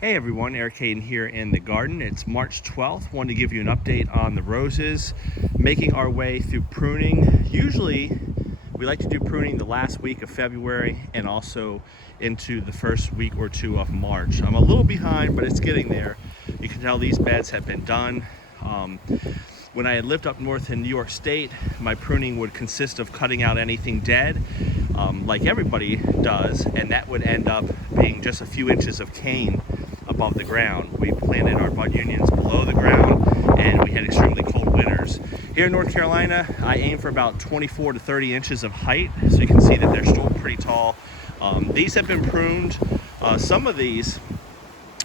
Hey everyone, Eric Hayden here in the garden. It's March 12th. Wanted to give you an update on the roses. Making our way through pruning. Usually we like to do pruning the last week of February and also into the first week or two of March. I'm a little behind, but it's getting there. You can tell these beds have been done. When I had lived up north in New York State, my pruning would consist of cutting out anything dead, like everybody does, and that would end up being just a few inches of cane above the ground. We planted our bud unions below the ground, and we had extremely cold winters. Here in North Carolina, I aim for about 24 to 30 inches of height, so you can see that they're still pretty tall. These have been pruned. Some of these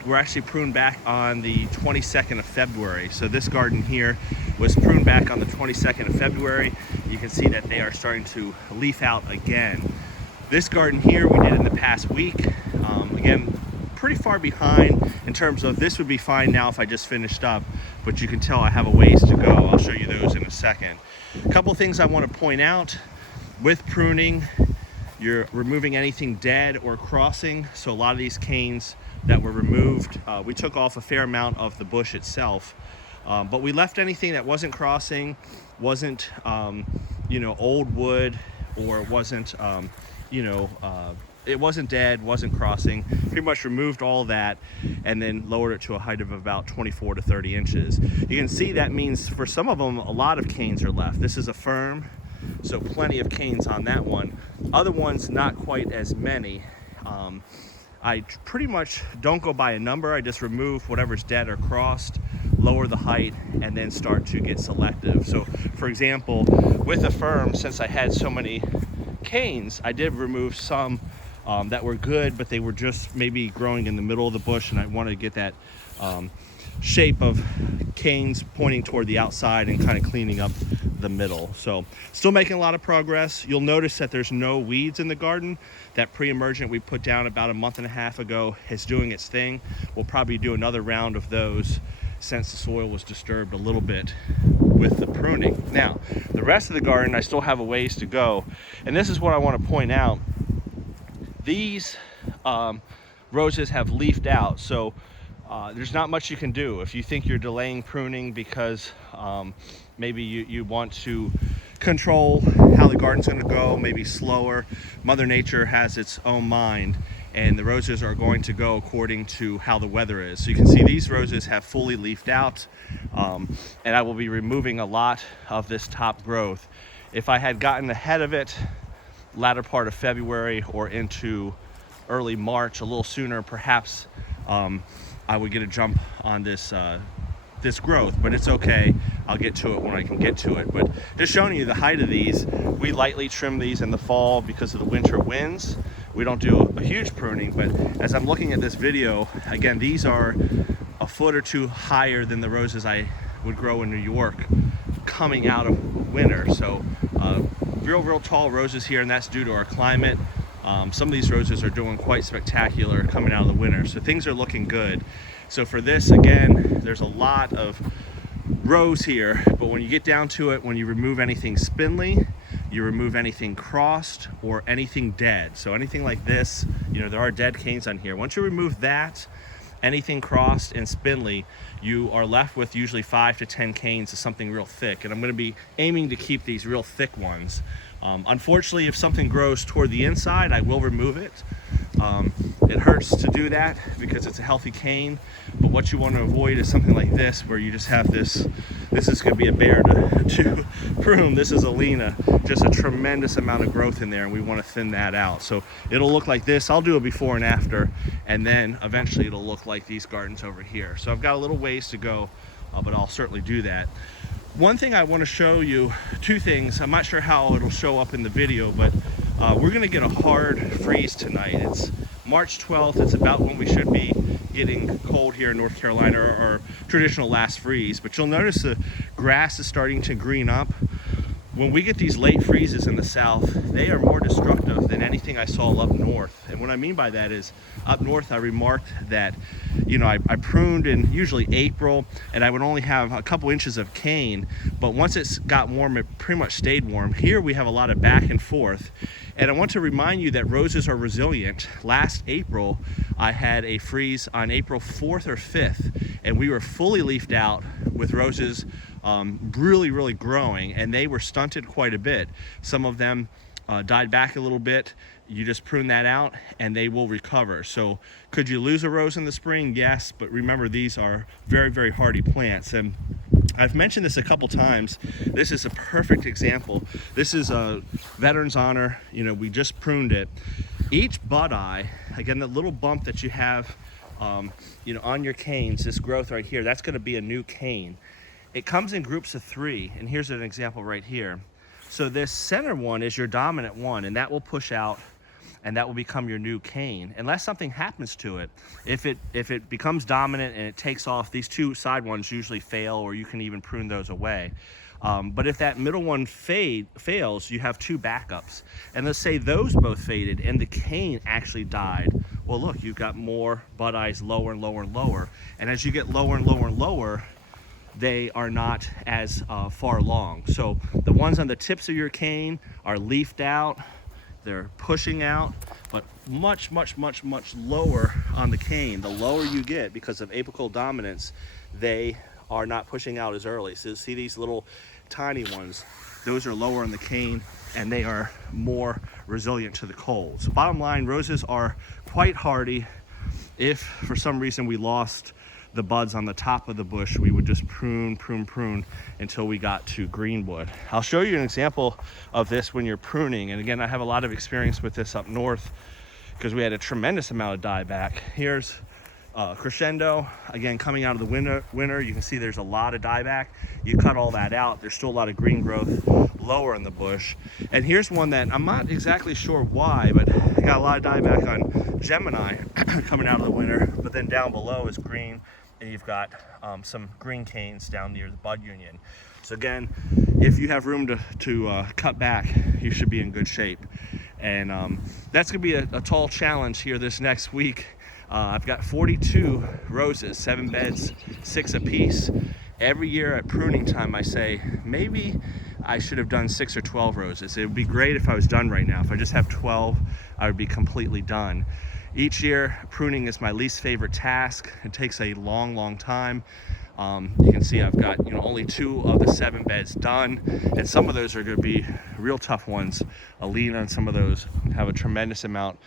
were actually pruned back on the 22nd of February. So this garden here was pruned back on the 22nd of February. You can see that they are starting to leaf out again. This garden here we did in the past week. Again, pretty far behind in terms of this would be fine now if I just finished up, but you can tell I have a ways to go. I'll show you those in a second. A couple things I want to point out with pruning: you're removing anything dead or crossing. So a lot of these canes that were removed, we took off a fair amount of the bush itself, but we left anything that wasn't crossing, wasn't old wood, or wasn't it wasn't dead, wasn't crossing. Pretty much removed all that and then lowered it to a height of about 24 to 30 inches. You can see that means for some of them a lot of canes are left. This is a firm, so plenty of canes on that one. Other ones not quite as many. I pretty much don't go by a number. I just remove whatever's dead or crossed, lower the height, and then start to get selective. So for example, with a firm, since I had so many canes, I did remove some that were good, but they were just maybe growing in the middle of the bush, and I wanted to get that shape of canes pointing toward the outside and kind of cleaning up the middle. So still making a lot of progress. You'll notice that there's no weeds in the garden. That pre-emergent we put down about a month and a half ago is doing its thing. We'll probably do another round of those since the soil was disturbed a little bit with the pruning. Now, the rest of the garden, I still have a ways to go. And this is what I want to point out. These roses have leafed out, so there's not much you can do. If you think you're delaying pruning because maybe you want to control how the garden's going to go, maybe slower, Mother Nature has its own mind, and the roses are going to go according to how the weather is. So you can see these roses have fully leafed out, and I will be removing a lot of this top growth. If I had gotten ahead of it latter part of February or into early March, a little sooner, perhaps I would get a jump on this this growth, but it's okay. I'll get to it when I can get to it. But just showing you the height of these, we lightly trim these in the fall because of the winter winds. We don't do a huge pruning, but as I'm looking at this video, again, these are a foot or two higher than the roses I would grow in New York coming out of winter. So real tall roses here, and that's due to our climate. Some of these roses are doing quite spectacular coming out of the winter, so things are looking good. So for this, again, there's a lot of rows here, but when you get down to it, when you remove anything spindly, you remove anything crossed or anything dead. So anything like this, there are dead canes on here. Once you remove that, anything crossed and spindly, you are left with usually 5 to 10 canes of something real thick, and I'm going to be aiming to keep these real thick ones. Unfortunately, if something grows toward the inside, I will remove it. It hurts to do that because it's a healthy cane, but what you want to avoid is something like this where you just have this is going to be a bear to prune. This is a Lena, just a tremendous amount of growth in there, and we want to thin that out. So it'll look like this. I'll do a before and after, and then eventually it'll look like these gardens over here. So I've got a little ways to go, but I'll certainly do that. One thing I want to show you, two things. I'm not sure how it'll show up in the video, but we're going to get a hard freeze tonight. It's March 12th. It's about when we should be getting cold here in North Carolina, or our traditional last freeze. But you'll notice the grass is starting to green up. When we get these late freezes in the south, they are more destructive than anything I saw up north. And what I mean by that is, up north I remarked that, you know, I pruned in usually April, and I would only have a couple inches of cane, but once it got warm, it pretty much stayed warm. Here we have a lot of back and forth. And I want to remind you that roses are resilient. Last April, I had a freeze on April 4th or 5th, and we were fully leafed out with roses really growing, and they were stunted quite a bit. Some of them died back a little bit. You just prune that out and they will recover. So could you lose a rose in the spring? Yes, but remember, these are very hardy plants. And I've mentioned this a couple times. This is a perfect example. This is a Veterans Honor. You know, we just pruned it. Each bud eye, again, the little bump that you have, you know, on your canes, this growth right here, that's going to be a new cane. It comes in groups of 3, and here's an example right here. So this center one is your dominant one, and that will push out, and that will become your new cane, unless something happens to it. If it becomes dominant and it takes off, these 2 side ones usually fail, or you can even prune those away. But if that middle one fails, you have 2 backups. And let's say those both faded and the cane actually died. Well, look, you've got more bud eyes lower and lower and lower. And as you get lower and lower and lower, they are not as far along. So the ones on the tips of your cane are leafed out, they're pushing out, but much lower on the cane. The lower you get, because of apical dominance, they are not pushing out as early. So see these little tiny ones, those are lower on the cane, and they are more resilient to the cold. So bottom line, roses are quite hardy. If for some reason we lost the buds on the top of the bush, we would just prune until we got to greenwood. I'll show you an example of this when you're pruning. And again, I have a lot of experience with this up north because we had a tremendous amount of dieback. Here's Crescendo, again, coming out of the winter. You can see there's a lot of dieback. You cut all that out, there's still a lot of green growth lower in the bush. And here's one that I'm not exactly sure why, but I got a lot of dieback on Gemini coming out of the winter, but then down below is green, and you've got some green canes down near the bud union. So again, if you have room to cut back, you should be in good shape. And that's gonna be a tall challenge here this next week. I've got 42 roses, 7 beds, 6 apiece. Every year at pruning time, I say, maybe I should have done 6 or 12 roses. It would be great if I was done right now. If I just have 12, I would be completely done. Each year, pruning is my least favorite task. It takes a long time. You can see I've got, you know, only 2 of the 7 beds done, and some of those are going to be real tough ones. A lean on some of those have a tremendous amount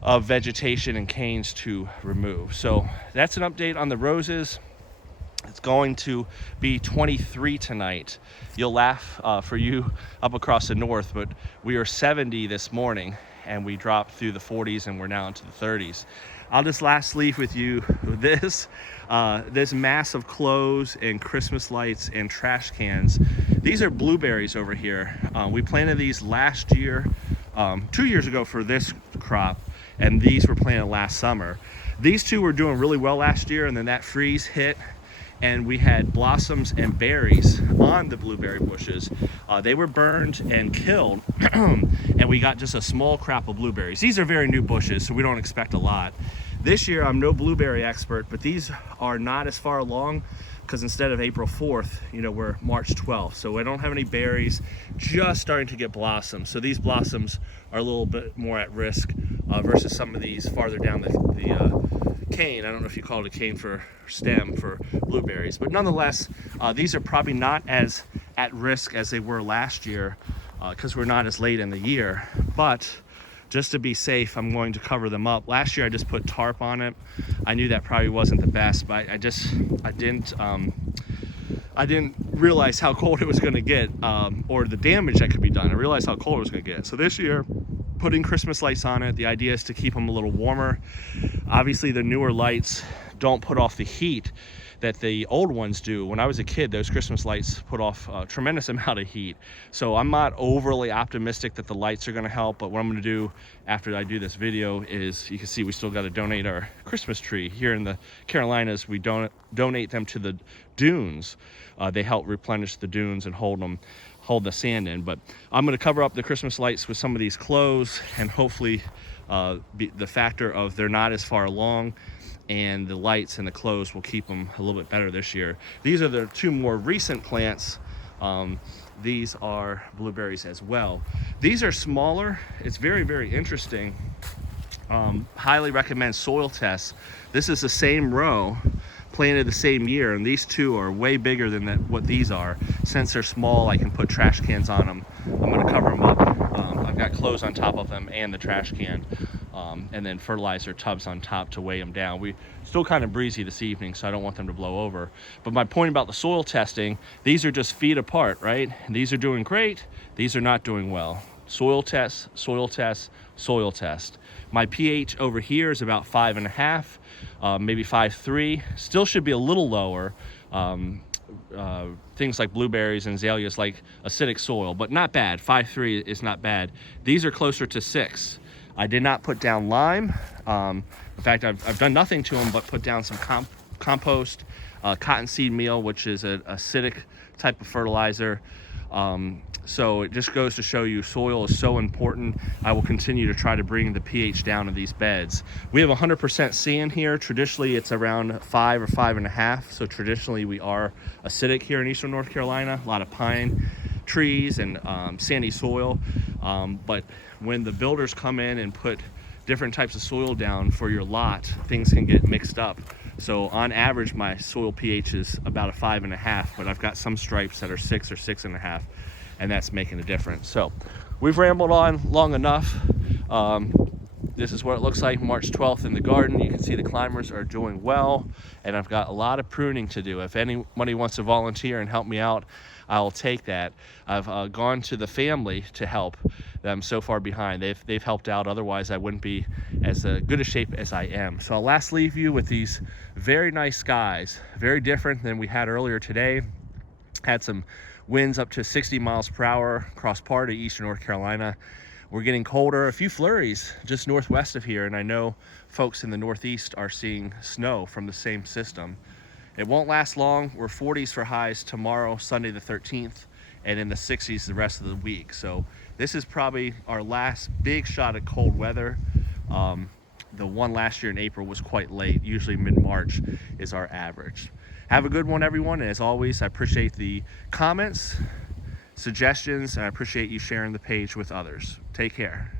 of vegetation and canes to remove. So that's an update on the roses. It's going to be 23 tonight. You'll laugh for you up across the north, but we are 70 this morning, and we dropped through the 40s, and we're now into the 30s. I'll just last leave with you this mass of clothes and Christmas lights and trash cans. These are blueberries over here. We planted these last year, 2 years ago for this crop, and these were planted last summer. These 2 were doing really well last year, and then that freeze hit, and we had blossoms and berries on the blueberry bushes. They were burned and killed, and we got just a small crop of blueberries. These are very new bushes, so we don't expect a lot. This year, I'm no blueberry expert, but these are not as far along, because instead of April 4th, you know, we're March 12th. So I don't have any berries, just starting to get blossoms. So these blossoms are a little bit more at risk versus some of these farther down the cane. I don't know if you call it a cane for stem for blueberries, but nonetheless, these are probably not as at risk as they were last year because we're not as late in the year. But just to be safe, I'm going to cover them up. Last year I just put tarp on it. I knew that probably wasn't the best, but I didn't realize how cold it was going to get, or the damage that could be done. I realized how cold it was going to get. So this year, putting Christmas lights on it, the idea is to keep them a little warmer. Obviously the newer lights don't put off the heat that the old ones do. When I was a kid, those Christmas lights put off a tremendous amount of heat. So I'm not overly optimistic that the lights are gonna help, but what I'm gonna do after I do this video is, you can see we still gotta donate our Christmas tree. Here in the Carolinas, we donate them to the dunes. They help replenish the dunes and hold the sand in. But I'm going to cover up the Christmas lights with some of these clothes, and hopefully the factor of they're not as far along, and the lights and the clothes will keep them a little bit better this year. These are the two more recent plants. These are blueberries as well. These are smaller. It's very, very interesting. Highly recommend soil tests. This is the same row, planted the same year, and these two are way bigger than what these are. Since they're small, I can put trash cans on them. I'm going to cover them up. I've got clothes on top of them and the trash can, and then fertilizer tubs on top to weigh them down. We still kind of breezy this evening, so I don't want them to blow over. But my point about the soil testing, these are just feet apart, right? These are doing great. These are not doing well. Soil test, soil test, soil test. My pH over here is about 5.5, maybe 5.3. Still should be a little lower. Things like blueberries and azaleas like acidic soil, but not bad. 5.3 is not bad. These are closer to 6. I did not put down lime. In fact, I've done nothing to them but put down some compost, cottonseed meal, which is an acidic type of fertilizer. So it just goes to show you soil is so important. I will continue to try to bring the pH down in these beds. We have 100% sand here. Traditionally, it's around 5 or 5.5. So traditionally, we are acidic here in Eastern North Carolina. A lot of pine trees and sandy soil. But when the builders come in and put different types of soil down for your lot, things can get mixed up. So on average, my soil pH is about a 5.5, but I've got some stripes that are 6 or 6.5, and that's making a difference. So we've rambled on long enough. This is what it looks like March 12th in the garden. You can see the climbers are doing well, and I've got a lot of pruning to do. If anybody wants to volunteer and help me out, I'll take that. I've gone to the family to help them so far behind. They've helped out, otherwise I wouldn't be as good a shape as I am. So I'll last leave you with these very nice skies, very different than we had earlier today. Had some winds up to 60 miles per hour across part of Eastern North Carolina. We're getting colder, a few flurries just northwest of here, and I know folks in the Northeast are seeing snow from the same system. It won't last long. We're 40s for highs tomorrow, Sunday the 13th, and in the 60s the rest of the week. So this is probably our last big shot at cold weather. The one last year in April was quite late. Usually mid-March is our average. Have a good one, everyone. And as always, I appreciate the comments, suggestions, and I appreciate you sharing the page with others. Take care.